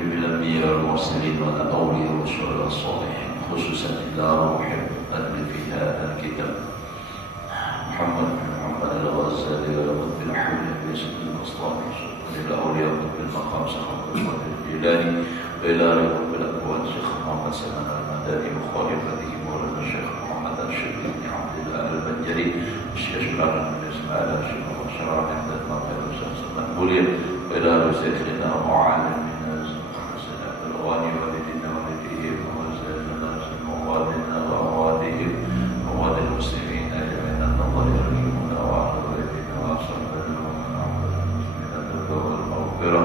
جميع الأنبياء والمرسلين والأولياء والشهداء الصالحين خصوصا إلى روح القدر في هذا الكتاب محمد بن محمد الغزالي ولقد بالحول باسم القسطاني إلى أولياء بالمقام شيخ القدر الجيلاني وإلى رب الأكوان شيخ محمد سلمان المدني وخليفته مولانا الشيخ محمد الشيخ بن عبد الله البنجري الشيخ شرعنا من إسماعيل الشيخ شرعنا عند المقام الشيخ سلمان بوليا وإلى رسالتنا ومعلمنا سيدنا عبد الغني والدنا والديهم وزادنا ووالدنا ووالدهم ووالد المسلمين أجمعين النظر يرحمنا وعلى والدنا وأصحابنا ومن عبد المسلمين التوبة والمغفرة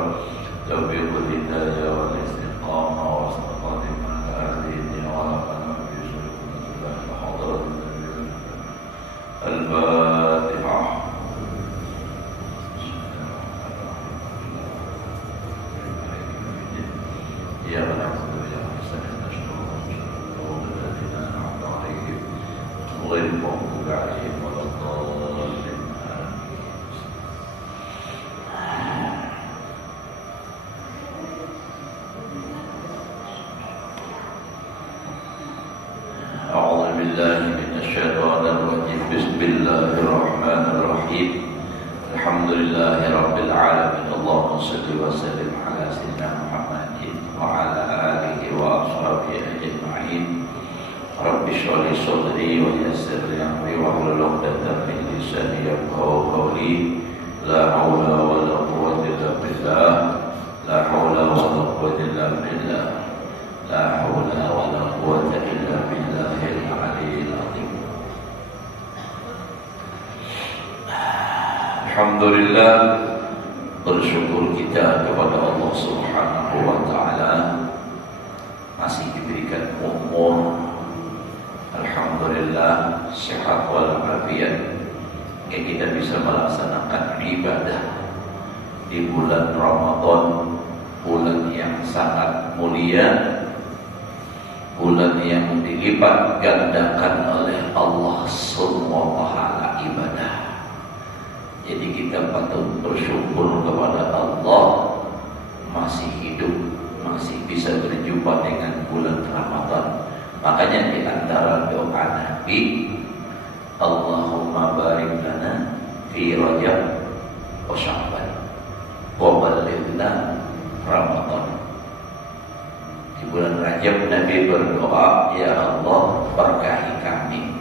توفيق الهداية والاستقامة واستقامة من هذه الدعوة في سلوكنا حضرة النبي الفاتحة. يا من أعبد يا مستعين نشكرك الذين أنعمت عليهم غير المغضوب عليهم ولا الضالين. أعوذ بالله من الشيطان الرجيم بسم الله الرحمن الرحيم الحمد لله رب العالمين اللهم صل وسلم على سيدنا محمد وعلى آله وأصحابه أجمعين رب اشرح لي صدري ويسر لي أمري واحلل عقدة من لساني يفقهوا قولي لا حول ولا قوة إلا بالله لا حول ولا قوة إلا بالله لا حول ولا قوة إلا بالله العلي العظيم. Alhamdulillah, bersyukur kita kepada Allah Subhanahu wa taala masih diberikan umur, alhamdulillah sehat walafiat, kita bisa melaksanakan ibadah di bulan Ramadan, bulan yang sangat mulia, bulan yang dilipat gandakan oleh Allah semua pahala ibadah. Jadi kita patut bersyukur kepada Allah masih hidup, masih bisa berjumpa dengan bulan Ramadan. Makanya di antara doa Nabi, Allahumma barik lana fi Rajab wa Sya'ban wa ballighna Ramadan. Di bulan Rajab Nabi berdoa, ya Allah berkahi kami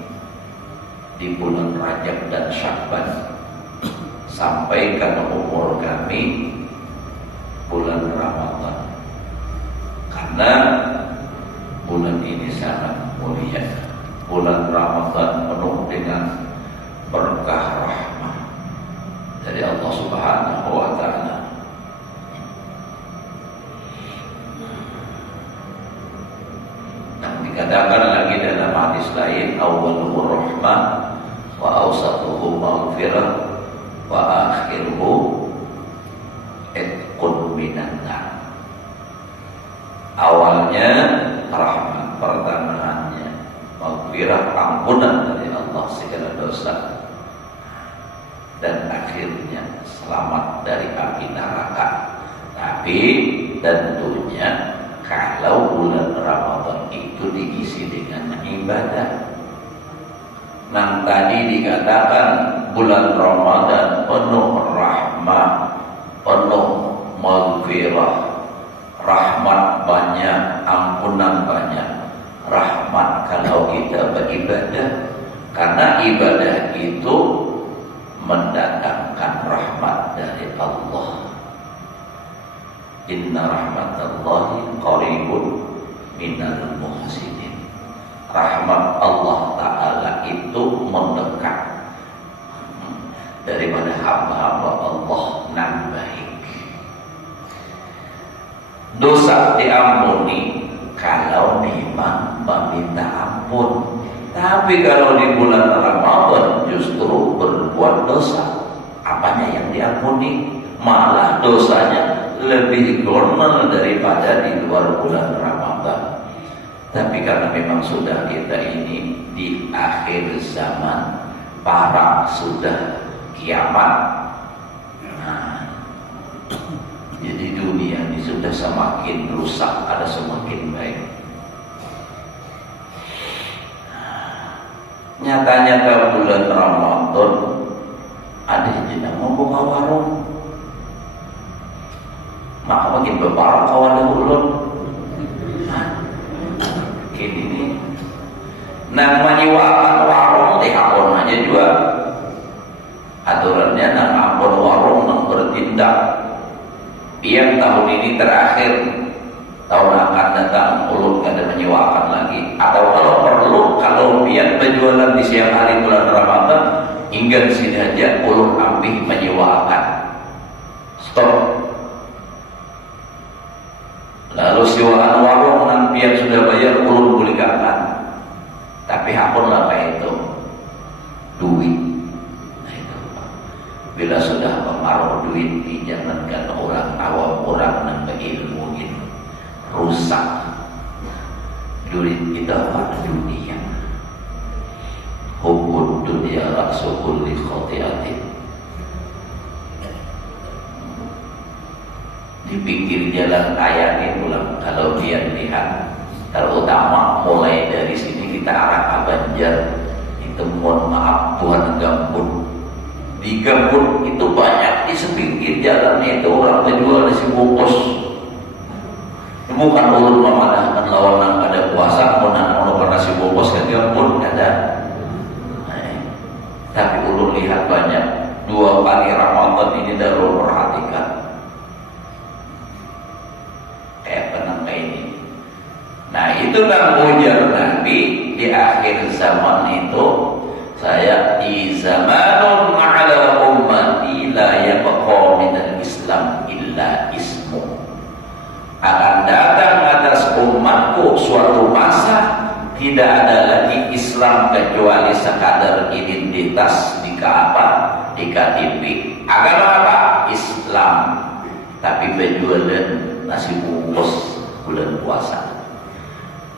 di bulan Rajab dan Sya'ban, sampaikan umur kami bulan Ramadan, karena bulan ini sangat mulia. Bulan Ramadan penuh dengan berkah rahmah dari Allah Subhanahu wa taala. Dikatakan lagi dalam hadis lain, awwaluhu rahmah wa awsatuhu maghfirah wa akhiruhu itqun minan nar. Awalnya rahmat, pertengahannya maghfirah, ampunan dari Allah segala dosa, dan akhirnya selamat dari api neraka. Tapi tentunya kalau bulan Ramadan itu diisi dengan ibadah. Nah, tadi dikatakan bulan Ramadan penuh rahmat, penuh maghfirah, rahmat banyak, ampunan banyak. Rahmat kalau kita beribadah, karena ibadah itu mendatangkan rahmat dari Allah. Inna rahmatallahi qaribun minal muhsinin. Rahmat Allah Ta'ala itu mendekat daripada hamba-hamba Allah yang baik. Dosa diampuni kalau memang meminta ampun. Tapi kalau di bulan Ramadan justru berbuat dosa, apanya yang diampuni? Malah dosanya lebih gornal daripada di luar bulan Ramadan. Tapi karena memang sudah kita ini di akhir zaman, para sudah kiamat. Nah, jadi dunia ini sudah semakin rusak, ada semakin baik. Nyata-nyata bulan Ramadan ada yang tidak mau buka warung, maka makin berparah kawan ulun. Kini ini namanya warung dihapon aja juga. Aturannya nang ampun warung nang bertindak. Yang tahun ini terakhir, tahun akan datang ulun kada menyewakan lagi. Atau kalau perlu, kalau biar penjualan di siang hari bulan Ramadan hingga di sini aja ulun ambil menyewakan. Stop. Lalu sewaan warung nang biar sudah bayar ulun belikan. Tapi hakun lah kayak itu duit. Bila sudah pengaruh duit, jangankan orang awam, orang yang berilmu ini rusak duit kita pada dunia. Hubbud dunia ra'su kulli khati'atin. Di pinggir jalan kaya ini pulang, kalau dia lihat, terutama mulai dari sini kita arah ke Banjar, itu mohon maaf Tuhan gambut. Di gambut itu banyak, di sepinggir jalan itu orang menjual nasi bungkus. Bukan ulun memadahkan lawan yang ada puasa, menang nasi bungkus ke gambut ada. Tapi ulun lihat banyak 2 kali Ramadan ini dah ulun perhatikan. Kayak penang ini. Nah itulah ujar Nabi di akhir zaman itu. Saya di zamanun ma'ala ummati la yabqa minal Islam illa ismu. Akan datang atas umatku suatu masa tidak ada lagi Islam kecuali sekadar identitas di apa? Di KTP. Agama apa? Islam. Tapi penjualan nasi bungkus bulan puasa.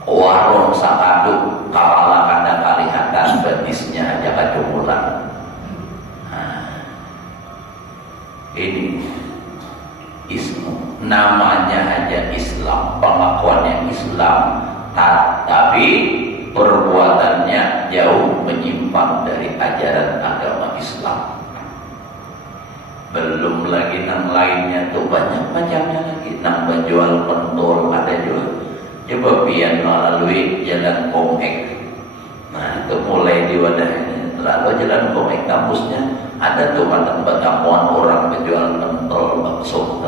Warung sakaduk kawala kada kalihatan betisnya aja kacumulan. Ini ismu, namanya aja Islam, pengakuannya Islam, tapi perbuatannya jauh menyimpang dari ajaran agama Islam. Belum lagi yang lainnya tuh banyak macamnya lagi. Nang menjual pentol ada juga. Coba pian melalui jalan komplek. Nah itu mulai di wadah ini. Lalu jalan komplek kampusnya ada tuh pertemuan orang menjual pentol bakso.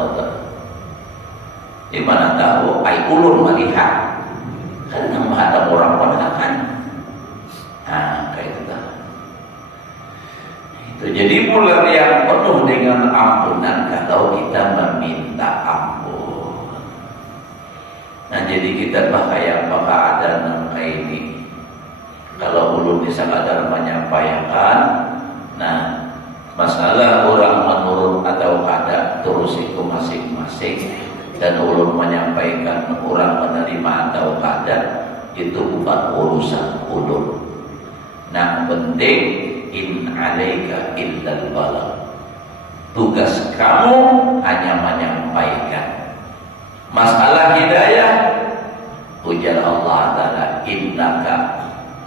Di mana tahu? Ai ulun melihat. Karena menghadap orang panakan. Nah kayak itu dah. Itu jadi bulan yang penuh dengan ampunan kalau kita meminta ampun. Nah jadi kita bahaya apakah ada nangka ini. Kalau ulun bisa kadar menyampaikan, nah masalah orang menurut atau kada terus itu masing-masing. Dan ulun menyampaikan orang menerima atau kada itu bukan urusan ulun. Nah penting in alaika illal balagh. Tugas kamu hanya menyampaikan. Masalah hidayah, ujar Allah Ta'ala, innaka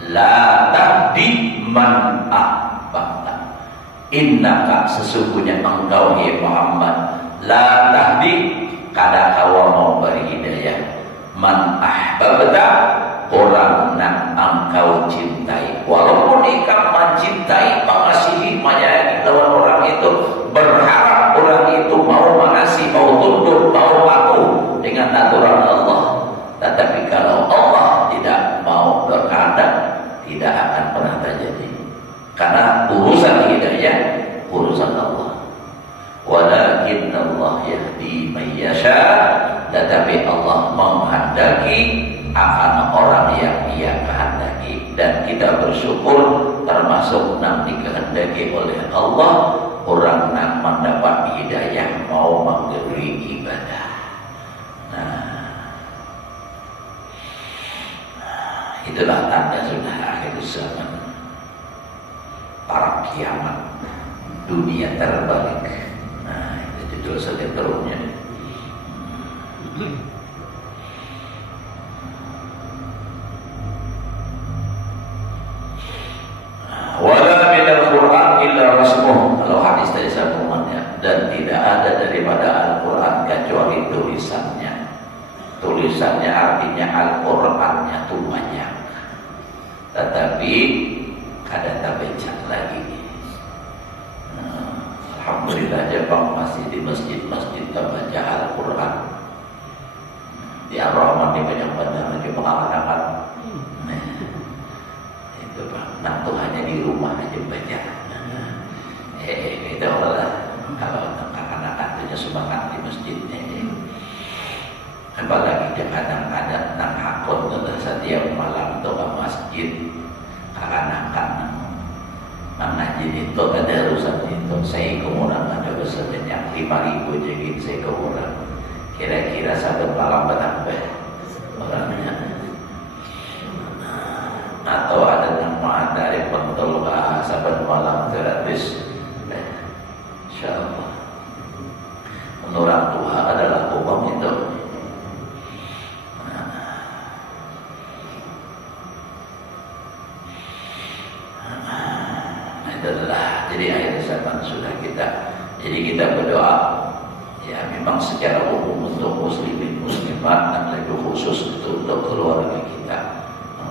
la tahdi man ahbabta. Innaka sesungguhnya engkau ya Muhammad, la tahdi kada kau mau beri hidayah, man ahbabta orang yang engkau cintai. Walaupun engkau mencintai, mengasihi, menyayangi lawan orang itu, berharap orang itu mau mengasihi, mau tunduk, mau patuh dengan aturan Allah. Tetapi kalau Allah tidak mau berkehendak, tidak akan pernah terjadi. Karena urusan hidayah urusan Allah. Walakin Allah yahdi man yasha, tetapi Allah menghendaki akan orang yang Ia kehendaki. Dan kita bersyukur termasuk yang dikehendaki oleh Allah, orang yang mendapat hidayah mau menggeri ibadah. Itulah tanda sudah akhir zaman, para kiamat, dunia terbalik. Nah itu judul saja terusnya. Wala minal Qur'an illa rasmuh. Kalau hadis tadi sambungannya, dan tidak ada daripada Al-Quran kecuali tulisannya. Tulisannya artinya Al-Qurannya itu banyak, tetapi ada tabecak lagi. Alhamdulillah Jepang masih di masjid-masjid baca Al-Quran. Di Ar-Rahman di banyak bandar lagi pengalaman. Itu Pak, nah tuh hanya di rumah aja baca. Itu lah. Kalau anak-anak punya semangat di masjidnya. Apalagi kadang-kadang nang hakon adalah setiap malam tuh ke masjid. Anak-anak mengaji itu ada urusan itu. Saya kemudian ada sebanyak 5.000 jadi saya kemudian. Kira-kira satu malam berapa orangnya? Atau ada nama dari pentul sahabat malam gratis. Insyaallah. Menurut Tuhan adalah hukum itu. Adalah jadi akhir zaman sudah kita. Jadi kita berdoa. Ya memang secara umum untuk muslimin muslimat dan lebih khusus itu untuk keluarga kita.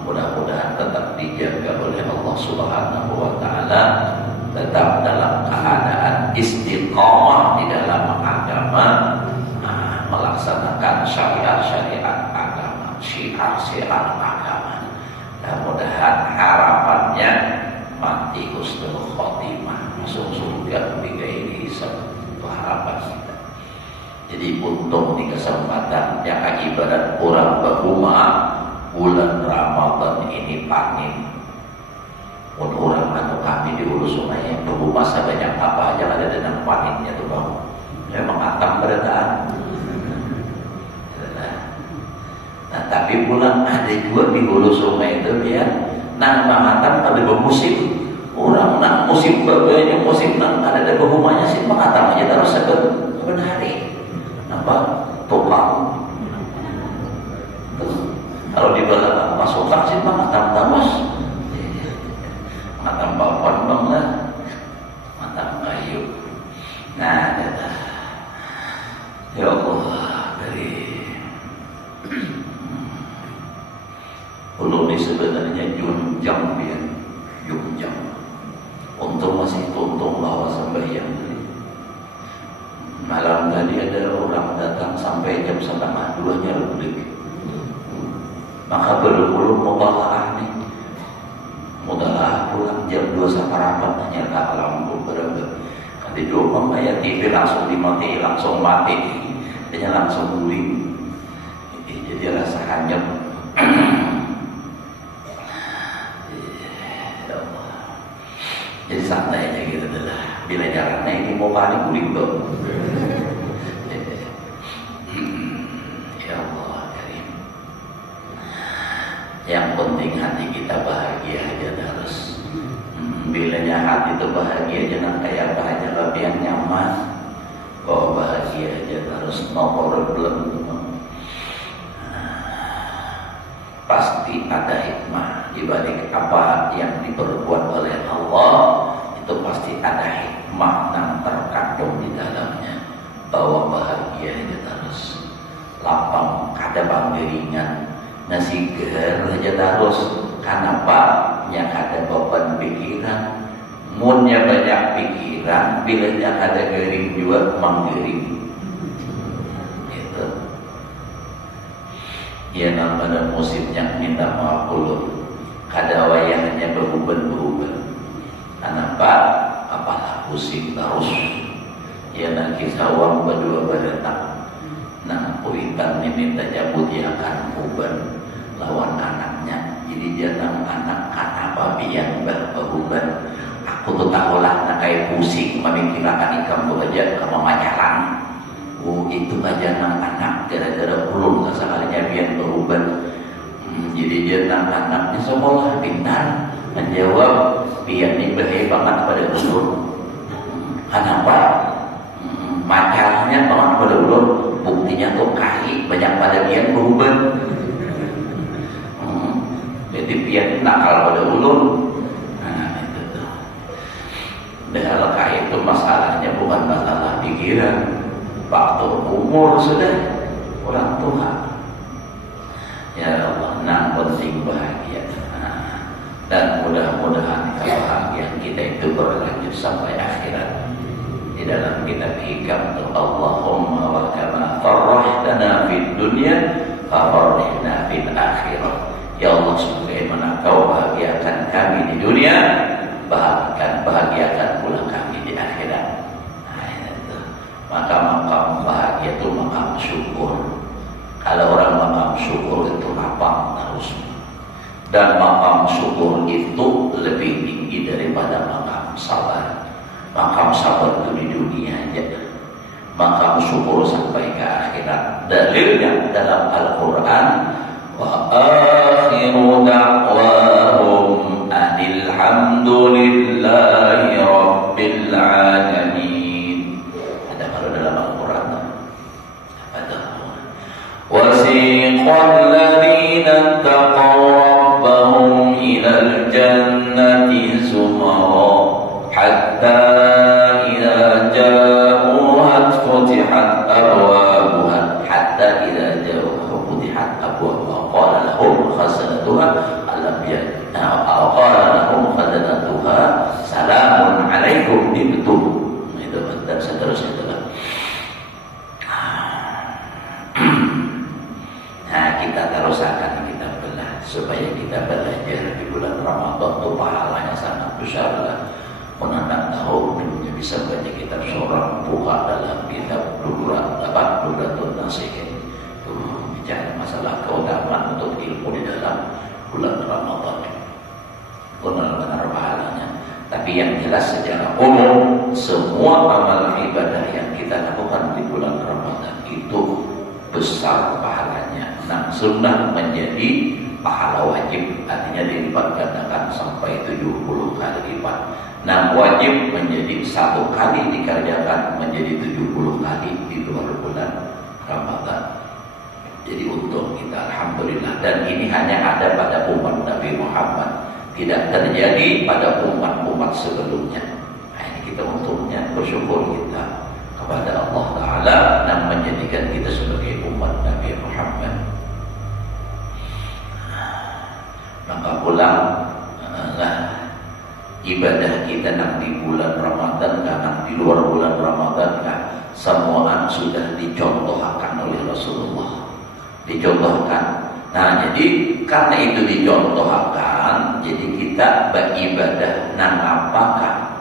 Mudah-mudahan tetap dijaga oleh Allah Subhanahu wa taala, tetap dalam keadaan istiqomah di dalam agama, melaksanakan syariat-syariat agama, syiar-syiar agama. Mudah-mudahan harapannya mati husnul khotimah, masuk surga bighairi hisab. Itu harapan kita. Jadi untung di kesempatan yang ibarat orang berumah bulan Ramadan ini panen. Untuk orang atau kami di Hulu Sungai yang berumah sebanyak apa aja ada dengan panennya tuh bang. Memang atang beradaan. Nah tapi bulan ada juga di Hulu Sungai itu ya. Nang mengatakan pada bermusim orang nang musim berbeda musim nang ada berumahnya sih mengatakan aja terus sebenarnya hari. Apa? Topang. Kalau di belakang masukkan sih matam tamus, matam papan bang lah, matam kayu. Nah, kata ya Allah dari belum ini sebenarnya junjang dia, junjang. Untung masih tuntung bawa sembahyang. Malam tadi ada orang datang sampai jam 1:30 lebih. Maka belum mutalaah nih. Mutalaah pulang jam 2 saparapan ternyata alam berapa. Nanti dua membayar TV langsung dimati, langsung mati. Dia langsung guling. Jadi rasa hanyut. Jadi santai aja gitu lah. Bila jalannya ini mau paling guling dong. Ya Allah Karim. Yang penting hati kita bahagia aja terus. Bilanya hati itu bahagia jangan kayak apa aja tapi yang nyaman. Kok bahagia aja terus no problem. Pasti ada hikmah di balik apa yang diperbuat oleh Allah. Itu pasti ada hikmah yang terkandung di dalamnya. Bahwa bahagia aja terus. Lapang kada banggiringan nasi ger aja terus. Kenapa? Yang ada beban pikiran. Munnya banyak pikiran, bilanya ada gering juga menggering. Gitu. Ya namanya musimnya minta maaf dulu. Kada wayahnya berubah-ubah. Kenapa? Apalah pusing terus. Ya nak kisawang berdua berdatang. Nah, kuitan ini minta cabut ya akan uban lawan anaknya. Jadi dia nang anak apa yang beruban. Aku tuh tahulah nak kayak pusing memikirkan ikam tu aja ke mamajalan. Oh itu aja nang anak gara-gara ulun sekalinya biar beruban. Jadi dia nang anaknya sekolah pintar menjawab biar ini bahaya banget pada ulun. Kenapa? Macarnya banget pada ulun. buktinya tuh kaki banyak pada pian berubah. Jadi pian nakal pada ulun. Nah itu tuh. Kalau kaki itu masalahnya bukan masalah pikiran, faktor umur sudah orang tua. Ya Allah, nang penting bahagia. Dan mudah-mudahan kebahagiaan kita itu berlanjut sampai akhirat. Di dalam kitab hikam itu Allahumma wa kama farrahtana fid dunya farrihna fil akhirah. Ya Allah, sebagaimana kau bahagiakan kami di dunia, bahagiakan pula kami di akhirat. Nah, itu. Maka makam bahagia itu makam syukur. Kalau orang makam syukur itu lapang terus. Dan makam syukur itu lebih tinggi daripada makam sabar. Makam sabar itu di dunia aja. Makam syukur sampai ke akhirat. Dalilnya dalam Al-Quran, wa akhiru da'wahum alhamdulillahi rabbil alamin. Ada kalau dalam Al-Quran ada wasiqal ladzina taqaw rabbahum ilal jannati zumara hatta idza ja'uha futihat abwabuha hatta idza ja'uha futihat abwabuha qala lahum khazanatuha alam qala lahum khazanatuha salamun alaikum tibtum. Itu dan seterusnya itulah. Nah, kita terus akan kita belah supaya kita belajar di bulan Ramadan itu pahalanya sangat besar lah. Menandang tahu dunia bisa baca kitab seorang buka dalam kitab Duratul Nasihin. Bicara masalah keutamaan untuk ilmu di dalam bulan Ramadan. Benar-benar pahalanya. Tapi yang jelas secara umum semua amal ibadah yang kita lakukan di bulan Ramadan itu besar pahalanya. Nah, sunnah menjadi pahala wajib, artinya dilipat gandakan sampai 70 kali lipat. Nah, wajib menjadi 1 kali dikerjakan menjadi 70 kali di luar bulan Ramadan. Jadi untung kita, alhamdulillah. Dan ini hanya ada pada umat Nabi Muhammad, tidak terjadi pada umat-umat sebelumnya. Nah, ini kita untungnya, bersyukur kita kepada Allah Ta'ala dan menjadikan kita sebagai umat Nabi Muhammad. Maka pulang ibadah kita di bulan Ramadan karena di luar bulan Ramadan kan semuaan sudah dicontohkan oleh Rasulullah. Dicontohkan. Nah, jadi karena itu dicontohkan, jadi kita beribadah nang apakah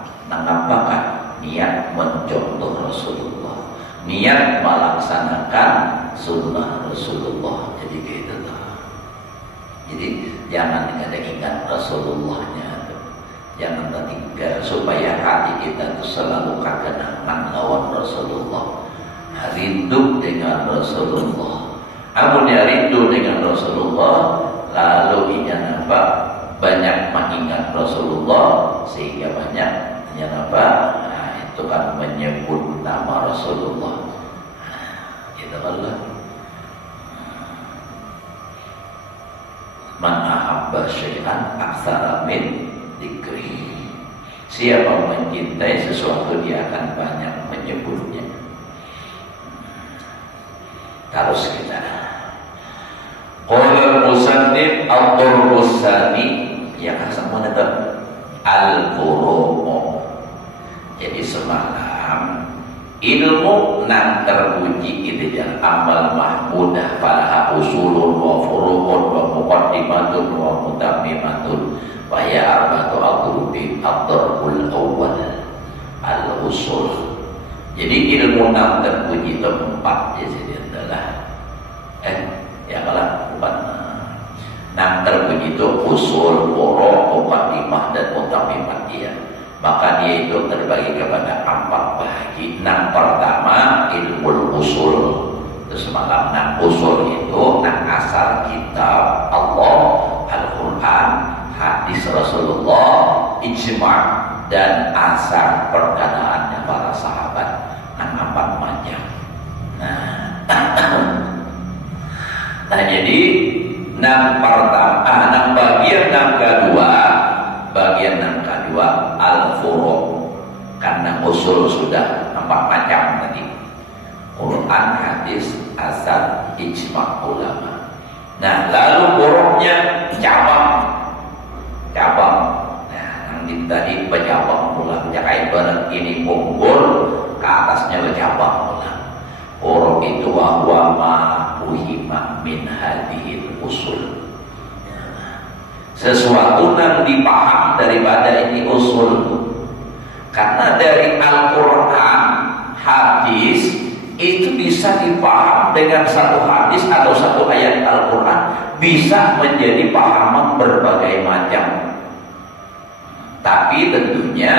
niat mencontoh Rasulullah, niat melaksanakan sunnah Rasulullah. Jadi gitu. Jadi jangan ada ingat Rasulullahnya, jangan tertinggal supaya hati kita itu selalu kenangan lawan Rasulullah, rindu dengan Rasulullah. Amun rindu dengan Rasulullah, lalu ingin apa? Banyak mengingat Rasulullah sehingga banyak ingin apa? Nah, itu kan menyebut nama Rasulullah. Gitu Allah. Man ahabba syai'an aktsara min dzikri. Siapa mencintai sesuatu dia akan banyak menyebutnya. Terus kita qala musannif ad-durrus tsani yang sama dengan al-furuq. Jadi semalam ilmu nang terpuji itu jangan amal mahmudah falaha usulun wa furuqun wa muqaddimatun wa mutammimatun wa ya arba'atu adrubin ad-darbul awwal al-usul. Jadi ilmu nang terpuji itu 4 jadi adalah ya kalau 4 nang terpuji itu usul, furuq, muqaddimah dan mutammimat dia. Maka dia itu terbagi kepada 4 bahagi. Yang pertama ilmu usul. Terus semalam nang usul itu nang asal kitab Allah, Al-Quran, hadis Rasulullah, ijma' dan asal perkataannya para sahabat. Nang 4 macam. Nah, Nah jadi bagian enam kedua al-furu', karena usul sudah 4 macam tadi: Quran, hadis, asar, ijma' ulama. Nah lalu furu'nya cabang. Nah nanti tadi bercabang pula, kayak ibarat ini bonggol, ke atasnya bercabang pula. Furu' itu wahwa ma'uhima min hadihil usul, sesuatu yang dipaham daripada ini usul. Karena dari Al-Quran, hadis itu bisa dipaham dengan satu hadis atau satu ayat Al-Quran, bisa menjadi pahaman berbagai macam. Tapi tentunya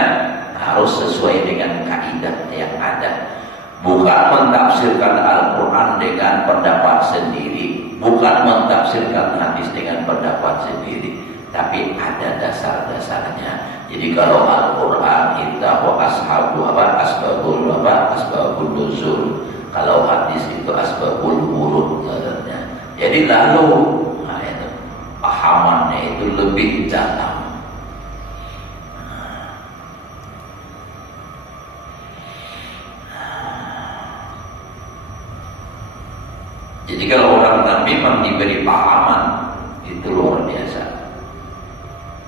harus sesuai dengan kaidah yang ada. Bukan mentafsirkan Al-Quran dengan pendapat sendiri, bukan mentafsirkan hadis dengan pendapat sendiri, tapi ada dasar-dasarnya. Jadi kalau Al-Quran kita asbabul nuzul, kalau hadis itu asbabul wurud. Jadi lalu itu pahamannya itu lebih dalam. Jadi kalau orang memang diberi pahaman itu luar biasa,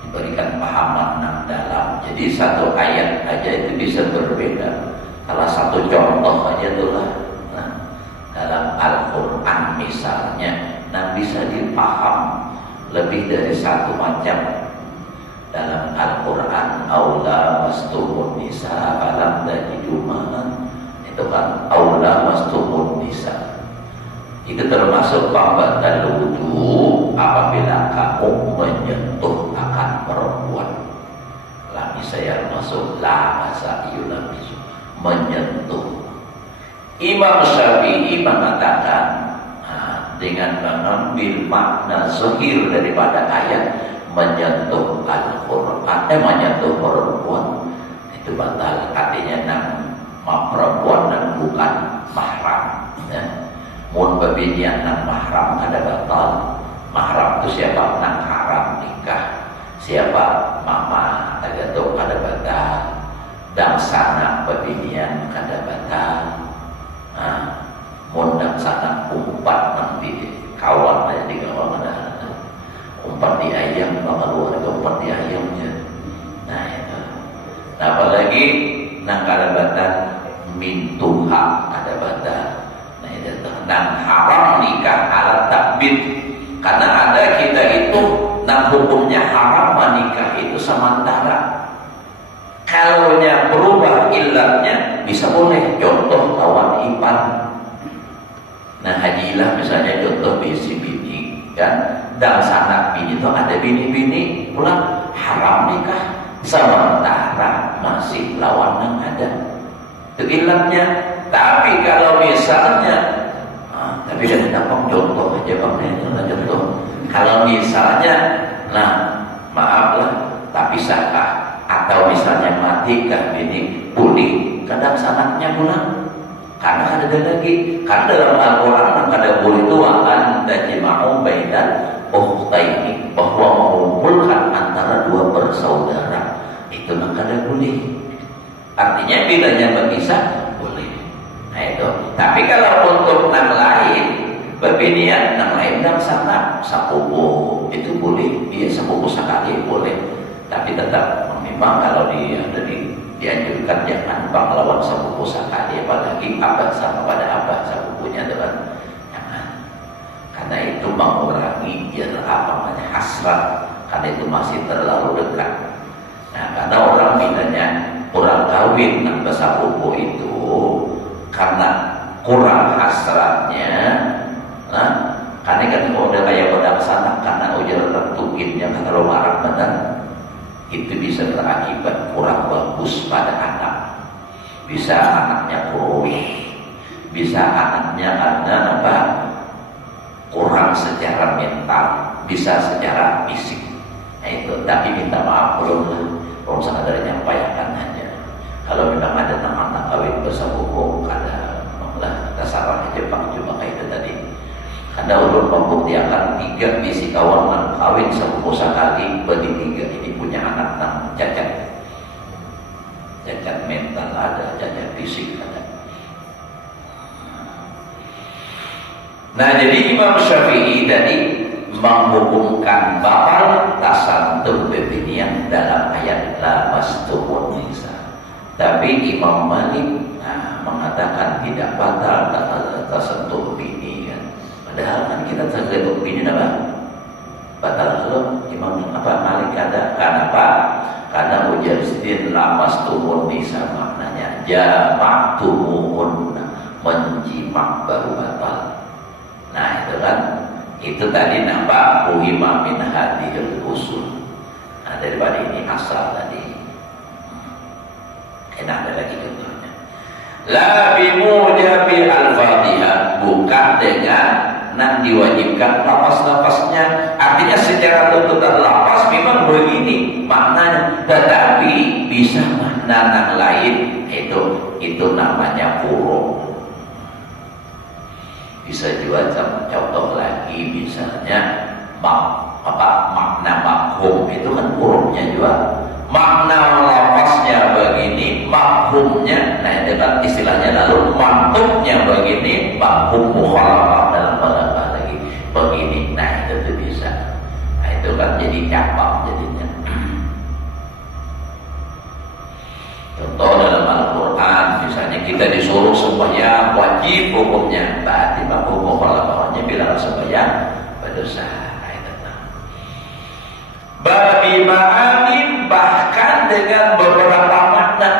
diberikan pahaman yang dalam. Jadi satu ayat aja itu bisa berbeda. Salah satu contoh aja itulah dalam Al-Quran misalnya, yang bisa dipaham lebih dari satu macam. Dalam Al-Quran aula mastumun nisa falam tajidu ma'an, itu kan aula mastumun nisa. Itu termasuk pembatal wudu apabila kamu menyentuh akan perempuan. Lami saya masuk lamasa yulamisu, menyentuh. Imam Syafi'i mengatakan dengan mengambil makna zahir daripada ayat menyentuh Al-Quran, menyentuh perempuan itu batal. Artinya nama perempuan dan bukan mahram. Mun babinian nang mahram kada batal. Mahram itu siapa? Nang haram nikah. Siapa? Mama kada tuh kada batal. Dang sana babinian kada batal. Mun dang sana umpat nanti kawan aja di kawan ada. Umpat di ayam, bakal keluarga umpat di ayamnya. Nah itu. Nah apalagi nang kada batal mintuha kada batal. Dan haram nikah alat takbir, karena ada kita itu dan hukumnya haram menikah itu sementara. Kalau berubah ilatnya bisa boleh. Contoh kawan ipan. Nah hajilah misalnya contoh bisi bini kan, dan sanak bini itu ada bini-bini pulang haram nikah sementara masih lawan yang ada. Itu ilatnya. Tapi kalau misalnya tapi kan dapat contoh aja contoh. Kalau misalnya, maaflah, tapi sah atau misalnya matikah ini boleh, kadang sanaknya pulang, karena ada lagi. Karena dalam Al-Quran ada boleh itu akan tajma'u bainal ukhtaini, bahwa mengumpulkan antara dua bersaudara itu kada boleh. Artinya bilanya berpisah boleh. Nah itu. Tapi kalau untuk nang lain berbinian, nang lain nang sana sapupu itu boleh, dia sapupu sekali boleh. Tapi tetap memang kalau dia dianjurkan jangan lawan sapupu sekali, apalagi abad sama pada abad sapupunya dengan jangan. Karena itu mengurangi hasrat, karena itu masih terlalu dekat. Nah karena orang bilanya orang kawin nang sapupu itu karena kurang hasratnya, karena kan kalau udah kayak pedang sana, karena ujar tentuinnya kalau marah benar, itu bisa berakibat kurang bagus pada anak. Bisa anaknya kurus, bisa anaknya karena kurang secara mental, bisa secara fisik. Nah itu, tapi minta maaf belum sangat ada nyampaikan aja. Kalau memang ada teman kawin bersama hukum, ada salah Jepang cuma kayak itu tadi. Ada ulun membuktikan 3 bisi kawan kawin sepusa kali bagi 3 ini punya anak cacat mental ada, cacat fisik ada. Nah, jadi Imam Syafi'i tadi menghukumkan batal tasantum bebinian dalam ayat la mastumun nisa. Tapi Imam Malik mengatakan tidak batal tasantum bini kan. Padahal kan kita tergantung bini apa? Batal kalau Imam Malik ada. Kenapa? Karena ujar sidin la mastumun nisa maknanya jama'tumun, menjimak baru batal. Nah itu kan, itu tadi nampak uhima min hadihil usul. Nah daripada ini asal tadi. Enak ada lagi contohnya. La bimujabi al-fatihah, bukan dengan nan diwajibkan lapas-lapasnya. Artinya secara tuntutan lapas memang begini maknanya, tetapi bisa makna yang lain. Itu namanya huruf. Bisa juga contoh lagi misalnya makna makhum itu kan hurufnya juga. Makna lapasnya begini, makhumnya, nah itu kan istilahnya, lalu mantuknya begini, makhum mukhalafah dalam balaghah lagi begini. Nah itu tuh bisa. Nah itu kan jadi cabang jadinya. Contoh dalam Al-Quran misalnya kita disuruh sembahyang wajib hukumnya, berarti makhum mukhalafahnya bila sembahyang berdosa. Babi ma'anin, bahkan dengan beberapa makna.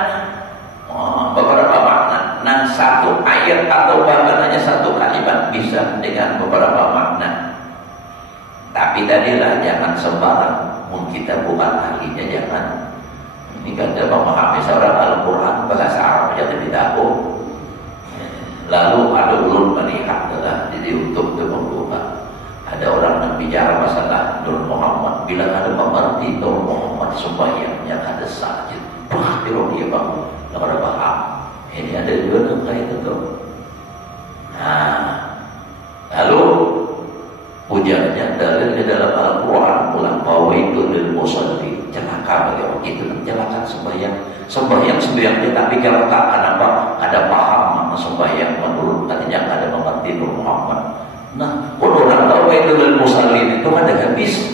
Beberapa makna. Nah satu ayat atau bahkan hanya satu kalimat bisa dengan beberapa makna. Tapi tadilah jangan sembarang. Mungkin kita bukan ahlinya, jangan. Ini kan dia memahami seorang Al-Quran bahasa Arab aja tidak tahu. Lalu ada ulun melihat adalah di YouTube itu membuka. Ada orang yang bicara masalah Nur Muhammad, bilang ada mengerti Nur Muhammad sembahyangnya ada sajid. Wah, dia bang, nggak ada paham. Ini ada juga kayak itu tuh. Nah, lalu ujarnya dalilnya dalam Al-Quran ulang fawaitul lil musalli, celaka bagi orang itu, celaka sembahyangnya tapi kalau tak kenapa ada paham makna sembahyang menurut katanya ada mengerti Nur Muhammad. Nah, orang tahu itu dan musallin itu ada habis.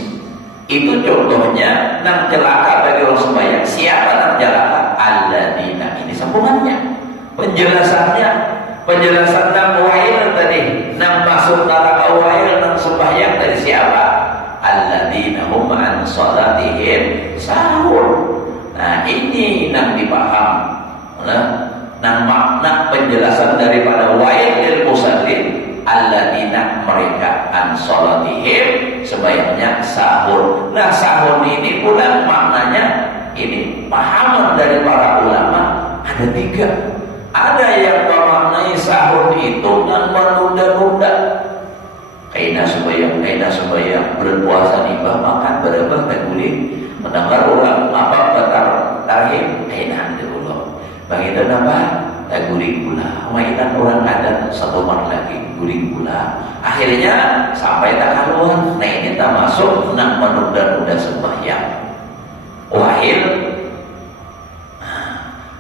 Itu contohnya nang celaka bagi orang sembahyang. Siapa nang celaka? Alladzina. Ini sambungannya. Penjelasan nang wail tadi, nang masuk neraka wail nang sembahyang dari siapa? Alladzina hum an salatihim sahur. Nah, ini nang dipaham. Nang makna penjelasan daripada wail lil musallin. Alladzina, mereka an salatihim, sembahyangnya sahur. Nah sahur ini pula maknanya ini pahaman dari para ulama ada 3. Ada yang memaknai sahur itu yang menunda-nunda. Kaina sembahyang berpuasa nibah makan berabah taguling mendengar orang apa batar rahim kaina Allah. Bagian apa? Guling pula, mainan orang ada satu mar lagi guling pula. Akhirnya sampai tak karuan. Nah ini tak masuk nang menunda-nunda sembahyang. Wahil.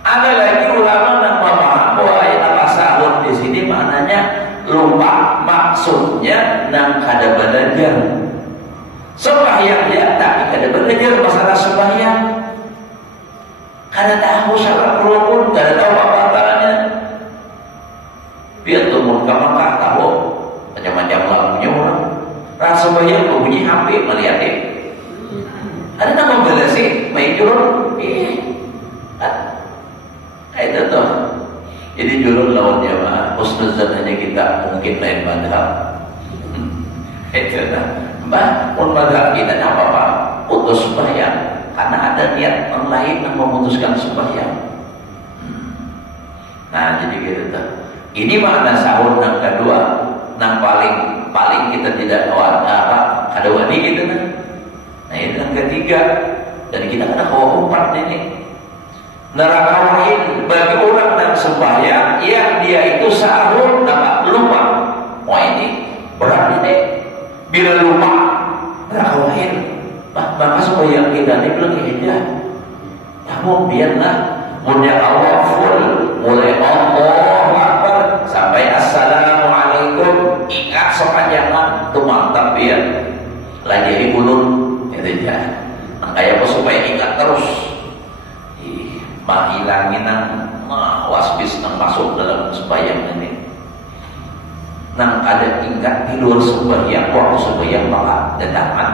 Ada lagi ulama yang memaham bahwa ayat apa sahur di sini maknanya lupa maksudnya nang kada belajar sembahyang ya, tapi kada belajar masalah sembahyang. Kada tahu syarat rukun, kada tahu apa biar tumbuh ke Mekah tahu macam-macam lagunya orang. Rasa bayang bunyi HP melihat dia. Ada nama bela sih main jurun. Itu tuh. Jadi jurun lawan jamaah. Husnuzan hanya kita mungkin lain madhab. Itu dah. Mbak, pun madhab kita apa-apa putus sembahyang karena ada niat lain yang memutuskan sembahyang. Nah jadi gitu tuh. Ini makna sahur yang kedua, yang paling kita tidak ada wani gitu kan. Nah itu yang ketiga, dan kita kena bawa 4 ini. Neraka wahid bagi orang yang sembahyang yang dia itu sahur nampak lupa. Wah ini berat bila lupa terakhir maka supaya kita ini bilang aja kamu biarlah mulai Allah full mulai Allah Akbar sampai assalamualaikum ingat sepanjangan itu mantap ya lagi di ulun itu ya kayak apa supaya ingat terus menghilangin wasbis yang masuk dalam sembahyang ini nang ada ingat di luar sembahyang waktu sembahyang maka datangan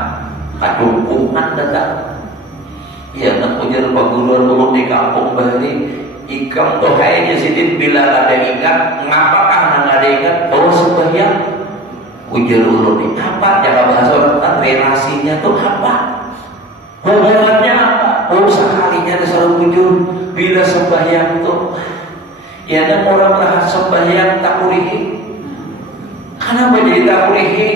kadungkungan datang iya nang ujar paguruan ulun di kampung bahari ikam tuh kayaknya sidin bila ada ingat ngapakah nang ada ingat bahwa sembahyang ujar ulun ini apa jangan bahasa orang kan relasinya tuh apa hubungannya apa oh sekalinya ada seorang ujur bila sembahyang tuh ya ada orang lahat sembahyang tak kurihi kenapa jadi tak kurihi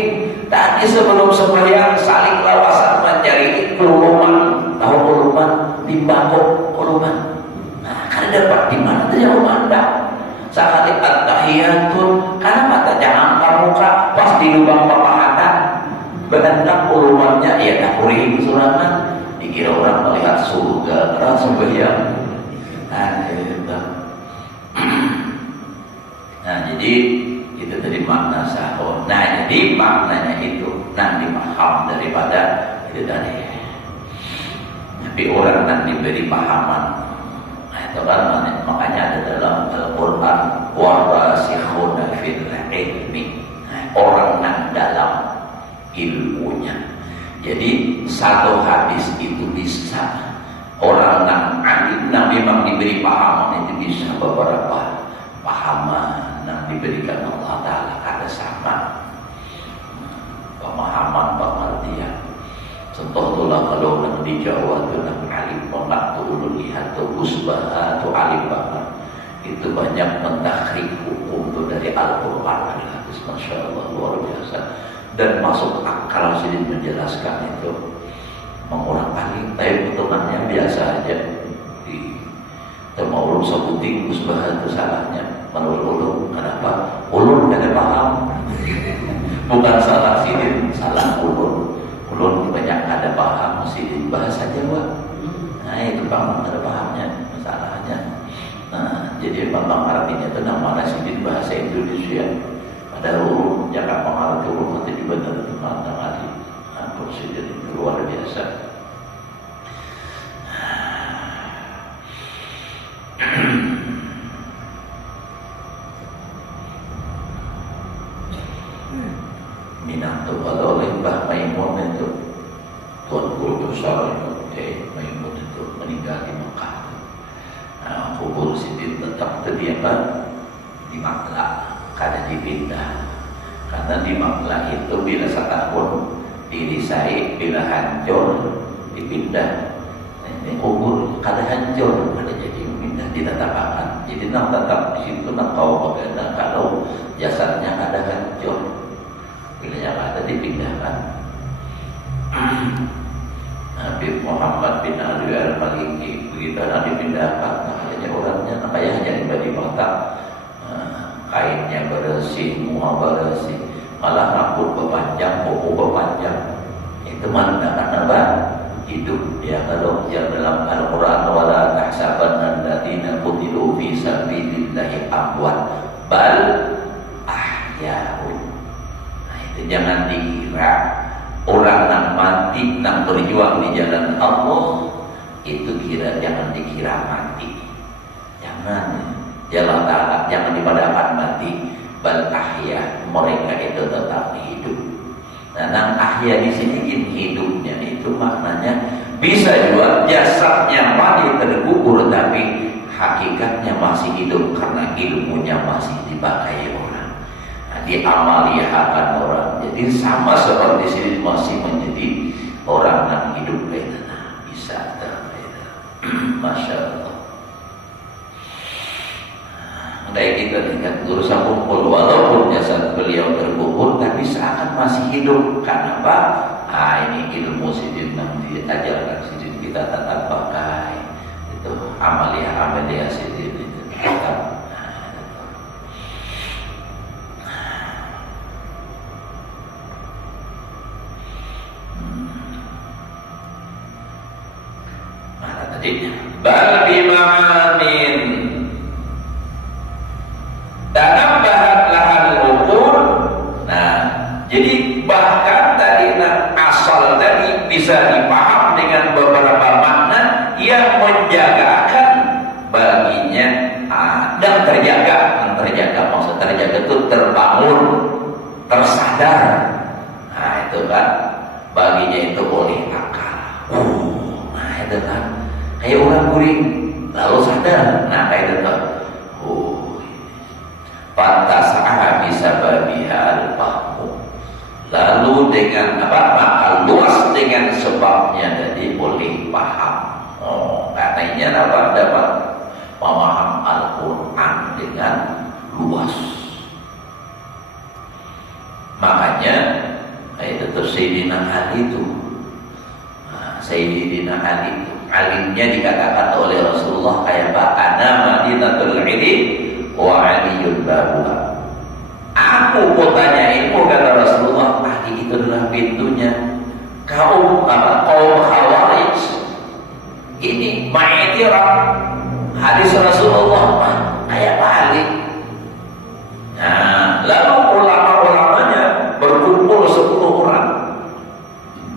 tadi sebelum sembahyang saling lawasan mencari kuluman tahu kuluman timbako kuluman nah kan dapat di mana tuh yang memandang sakali at-tahiyatun karena mata jangan muka pas di lubang papahatan berhendak kulumannya ya tak kurihi surangan dikira orang melihat surga karena sembahyang nah jadi itu tadi makna sahur. Nah jadi maknanya itu nanti paham daripada itu tadi. Tapi orang nanti diberi pahaman. Nah itu kan makanya ada dalam Al-Quran warasikhuna fil ilmi. Orang yang dalam ilmunya. Jadi satu hadis itu bisa orang yang alim memang diberi pahaman itu bisa beberapa pahaman yang diberikan Allah Ta'ala kada sama pemahaman pengertian contoh itulah kalau yang di Jawa itu yang alim banget tuh ulun lihat tuh usbah tuh alim banget itu banyak mentakhrik hukum tuh dari Al-Quran Masya Allah luar biasa dan masuk akal sini menjelaskan itu mengurang alim tapi petunannya biasa aja mau ulun sebuting usbah itu salahnya menurut ulun kenapa ulun tidak paham bukan salah sidin salah ulun banyak ada paham sidin bahasa Jawa nah itu bang ada pahamnya masalahnya nah jadi bang artinya itu nama sidin bahasa Indonesia ada ulun jangan mengerti ulun nanti dibenar teman lagi nah sidin itu luar biasa Minang tuh kalau oleh Mbah Maimun itu Tuan Guru besar itu Maimun itu meninggal di Mekah nah, kubur Sidin tetap kediaman di Makla karena dipindah karena di Makla itu bila setahun dirisai bila hancur dipindah ini kubur kada hancur kada jadi pindah ditatapakan jadi nak tetap di situ nak kau bagaimana kalau jasadnya ada hancur bila yang ada dipindahkan Habib Muhammad bin Ali Al-Maliki begitu ada dipindahkan makanya orangnya namanya hanya di Batak kainnya bersih muka bersih malah rambut berpanjang kuku berpanjang itu menandakan apa hidup ya kalau yang dalam Al-Quran wala tahsabanna alladziina qutilu fi sabilillahi amwat bal ahya'un nah itu jangan dikira orang yang mati yang berjuang di jalan Allah itu jangan dikira mati jangan jangan dipadakan mati bal ahya mereka itu tetap hidup. Nah, nang ahya di sini hidupnya itu maknanya bisa juga jasadnya mati terkubur tapi hakikatnya masih hidup karena ilmunya masih dipakai orang. Nah, diamaliakan orang. Jadi sama seperti di sini masih menjadi orang yang hidup itu. Nah, bisa terkait. Masya Allah. Andai kita lihat guru sampul walaupun jasad beliau terkubur tapi seakan masih hidup. Kenapa? Ini ilmu sidin yang diajarkan sidin kita tetap pakai. Itu amalia sidin itu tetap. Tadi bal bimanin tanabbahat lahal uqul. Nah, jadi bahkan tadi asal tadi bisa dipaham dengan beberapa makna yang menjagakan baginya dan terjaga maksud terjaga itu terbangun, tersadar. Nah itu kan baginya itu oleh akal. Nah itu kan kayak orang guring lalu sadar. Nah kayak itu kan pantasah bisa babiha al-fahmu, lalu dengan maka luas dengan sebabnya jadi boleh paham. Katanya dapat memaham Al-Quran dengan luas. Makanya itu Sayyidina Ali itu, Sayyidina Ali itu alimnya dikatakan oleh Rasulullah kayak Pak ana madinatul ilmi wa aliyul babuha. Aku kotanya ilmu, kata Rasulullah, Ali itu adalah pintunya. Kaum Khawarij ini ma'itirah hadis Rasulullah kayak Pak Ali. Nah, lalu ulama-ulamanya berkumpul 10 orang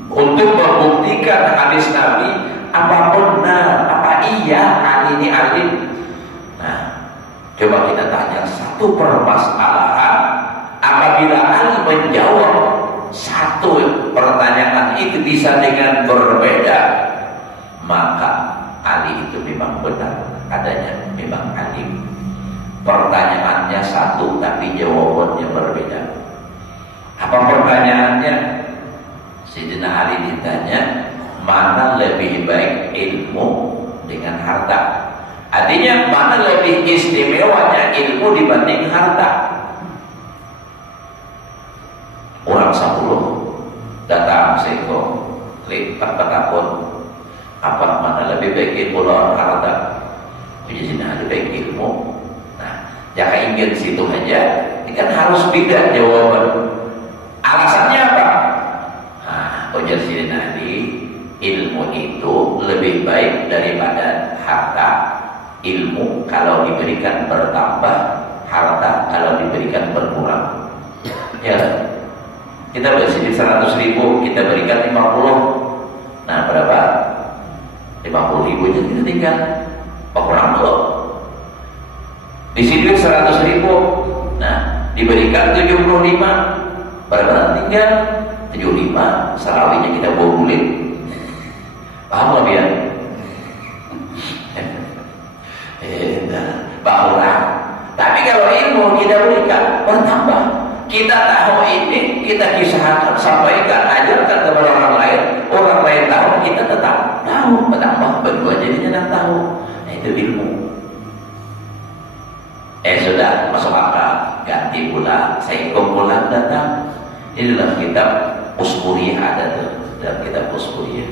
untuk membuktikan hadis Nabi apa benar, apa iya Ali ini alim. Nah, coba kita tanya satu permasalahan. Apabila Ali menjawab satu pertanyaan itu bisa dengan berbeda, maka Ali itu memang benar adanya, memang alim. Pertanyaannya satu tapi jawabannya berbeda. Apa pertanyaannya? Sayyidina Ali ditanya mana lebih baik ilmu dengan harta. Artinya mana lebih istimewanya ilmu dibanding harta. Orang 10 datang seko lipat petapun, apa mana lebih baik ilmu lawan harta? Jadi lebih baik ilmu. Nah, jangan ingin situ aja. Ini kan harus beda jawaban. Alasannya apa? Nah, ujar Sayyidina Ali, ilmu itu lebih baik daripada harta. Ilmu kalau diberikan bertambah, harta kalau diberikan berkurang. Ya, kita bersih 100.000, kita berikan 50. Nah, berapa? 50.000 aja kita tinggal. Kurang loh. Di sini 100.000. Nah, diberikan 75. Berapa tinggal? 75. Sarawinya kita bawa bulit. Paham gak biar? Bahwa tapi kalau ilmu kita berikan bertambah. Kita tahu ini, kita kisahkan, sampaikan, ajarkan kepada orang lain tahu, kita tetap tahu, bertambah berdua jadinya dan tahu. Nah, itu ilmu. Sudah masuk akal, ganti pula, saya kumpulan datang. Ini dalam kitab Usburiyah ada tuh, dalam kitab Usburiyah.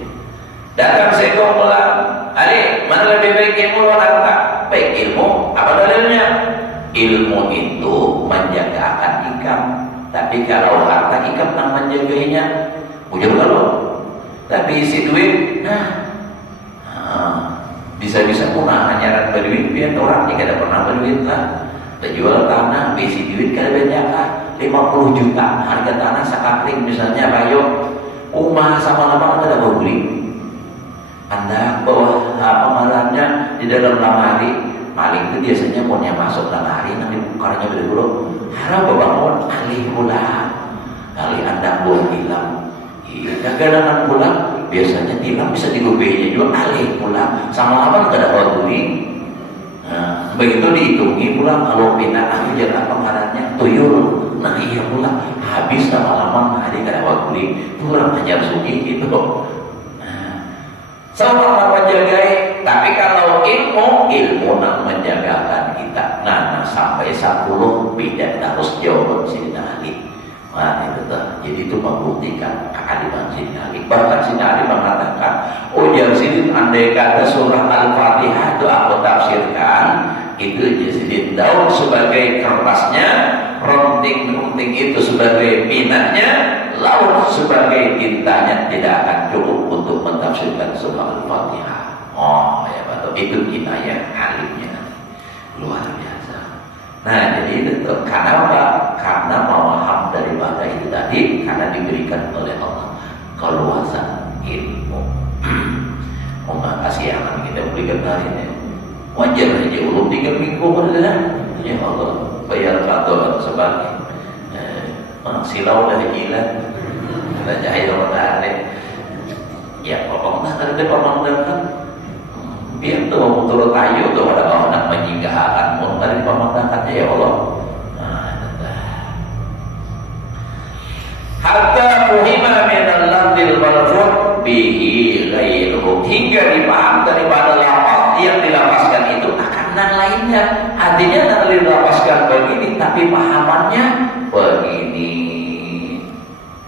Datang saya kumpulan, Ali, mana lebih baik ilmu atau harta? Baik ilmu, apa dalilnya? Ilmu itu menjaga akan ikam, tapi kalau harta ikam yang menjagainya, ujung kalau. Tapi isi duit, bisa-bisa punah hanyaran berduit, biar orang jika ada pernah berduit lah. Terjual tanah, isi duit kada banyak 50 juta harga tanah sakakling misalnya bayo, rumah sama lama ada beli. Anda bawa amalannya di dalam lemari. Maling itu biasanya punya masuk lemari nanti bukarnya beda dulu. Harap bangun alih pula. Kali Anda buat hilang. Dagangan pulang biasanya tilang bisa digobenya juga alih pula. Sama apa kada bawa guling. Nah, begitu dihitungi pulang kalau pindah aku jangan pengarannya tuyul. Nah iya pula habis lama-lama hari kada bawa guling. Kurang ajar sunyi gitu. Sama menjagai, tapi kalau ilmu nak menjagakan kita. Nah sampai 10 beda harus jawab Sayyidina Ali. Nah itu tuh. Jadi itu membuktikan keadilan Sayyidina Ali. Bahkan Sayyidina Ali mengatakan, ujar Sayyidina andai kata surah Al-Fatihah itu aku tafsirkan, itu jadi daun sebagai kertasnya, runting itu sebagai minatnya, laut sebagai tintanya, tidak akan cukup untuk mentafsirkan surah Al-Fatihah. Oh ya betul, itu inayah alimnya luar biasa. Nah jadi itu tuh, karena apa? Karena paham daripada itu tadi, karena diberikan oleh Allah keluasan ilmu. Kasih akan kita berikan hari ini. Wajar saja ulum 3 minggu berjalan. Ya Allah, bayar kantor atau sebagainya. Silau dah gila. Kita jahil orang ya pokoknya tadi pemandangkan biar tuh mau turun kayu tuh ada orang menyinggahakan mun tadi pemandangkannya ya Allah. Hatta muhimma min al-lafzil marfu' bihi ghairuhu, hingga dipaham daripada lafaz yang dilafazkan itu akan yang lainnya. Artinya yang dilafazkan begini tapi pahamannya begini.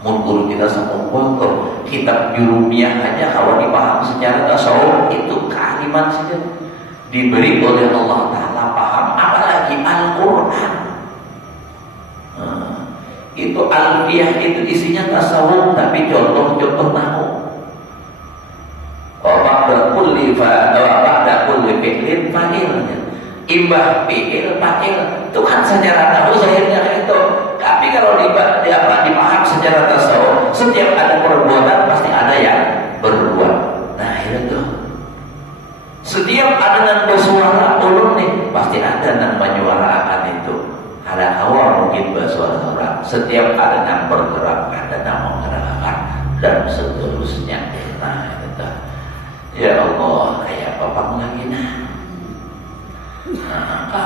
Mun guru kita semua kitab Jurumiyah aja kalau dipaham secara tasawuf itu kalimat saja diberi oleh Allah Ta'ala paham, apalagi Al-Quran. Itu alfiyah itu isinya tasawuf tapi contoh-contoh nahu. Ba'da kulli fi'lin fa'ilnya. Imbah fi'il fa'il itu kan secara nahu zahirnya itu. Tapi kalau dipaham secara tasawuf, setiap ada perbuatan pasti ada yang berbuat. Nah itu. Setiap adegan bersuara ulun nih pasti ada yang menyuarakan itu. Ada awal mungkin bersuara orang. Setiap adegan bergerak ada yang menggerakkan dan seterusnya. Nah itu. Ya Allah, kayak bapak lagi nah.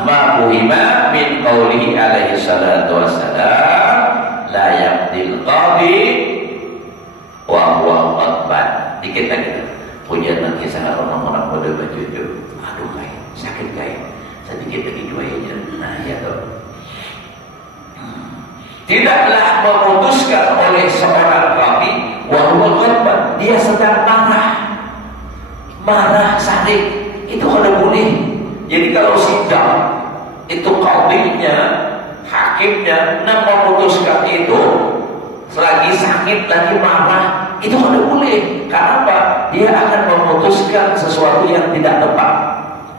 Ma fuhima min qawlihi alaihi salatu wassalam la yaqdil qadi wa huwa qadban. Dikit lagi punya lagi sangat orang-orang pada baju itu. Aduh kayak sakit kayak sedikit lagi juainya. Nah ya toh. Tidaklah memutuskan oleh seorang qadi wa huwa qadban, dia sedang marah sarik itu kalau boleh. Jadi kalau sidang itu qadhinya, hakimnya memutuskan itu selagi sakit lagi marah itu tidak boleh. Kenapa? Dia akan memutuskan sesuatu yang tidak tepat.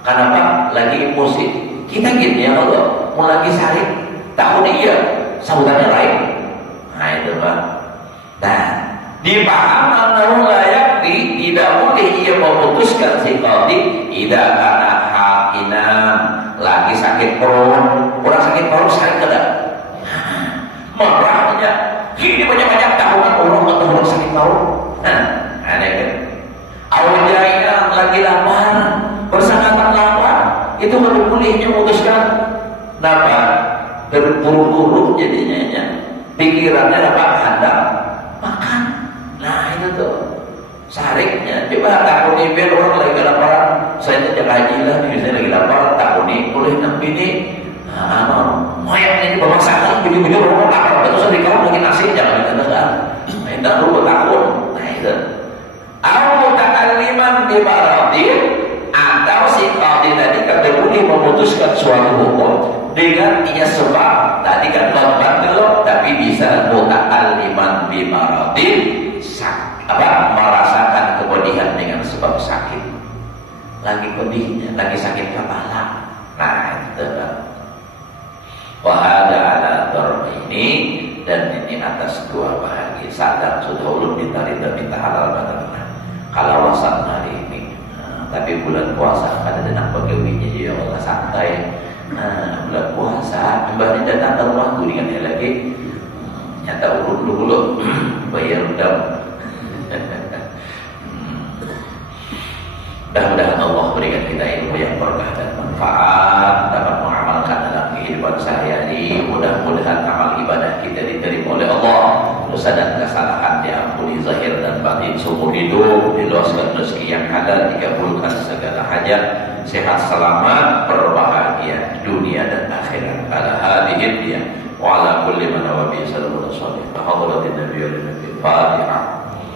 Kenapa? Lagi emosi. Kita gini ya Allah, mau lagi sakit, tahu dia sahutannya lain. Nah itu Pak. Nah dipaham anahu layak tidak boleh ia memutuskan si qadhi tidak karena hakinam lagi sakit perut. Orang sakit perut sakit tidak marahnya ini banyak-banyak tahunan orang sakit perut. Nah ada kan awalnya lagi lapar, bersangatan lapar itu baru bolehnya memutuskan. Kenapa? Terburu-buru jadinya pikirannya apa? Hendak makan. Nah itu tuh sariknya. Coba takuni biar orang lagi kelaparan, saya tidak haji lah, saya lagi lapar, takuni boleh nampi ini. Mayat ini bermasalah, bujur-bujur orang lapar, betul saya dikau lagi nasi, jangan dikatakan. Minta dulu takun. Nah itu. Aku takaliman di baratin atau si qadhi tadi kata boleh memutuskan suatu hukum dengan dia sebab tadi kan lambat kalau tapi bisa muta'alliman bi maradin merasakan kepedihan dengan sebab sakit. Lagi pedihnya, lagi sakit kepala. Nah itu kan. Wahada ala darb ini dan ini atas dua bahagia. Sadar sudah ulun ditarik dan minta halal badannya. Kalau wasan hari ini, tapi bulan puasa kada ada pegawainya ya Allah santai. Nah bulan puasa kembali datang ke rumah dengan dia lagi nyata urut dulu bayar dam. Mudah-mudahan Allah berikan kita ilmu yang berkah dan manfaat, dapat mengamalkan dalam kehidupan sehari-hari. Mudah-mudahan amal ibadah kita diterima oleh Allah, dosa dan kesalahan diampuni zahir dan batin seumur hidup, diluaskan rezeki yang halal, dikabulkan segala hajat, sehat selamat, berbahagia dunia dan akhirat. Ala hadhihi wa ala kulli man wa bi sallallahu alaihi wa sallam. Hadratin Nabi wa Fatihah.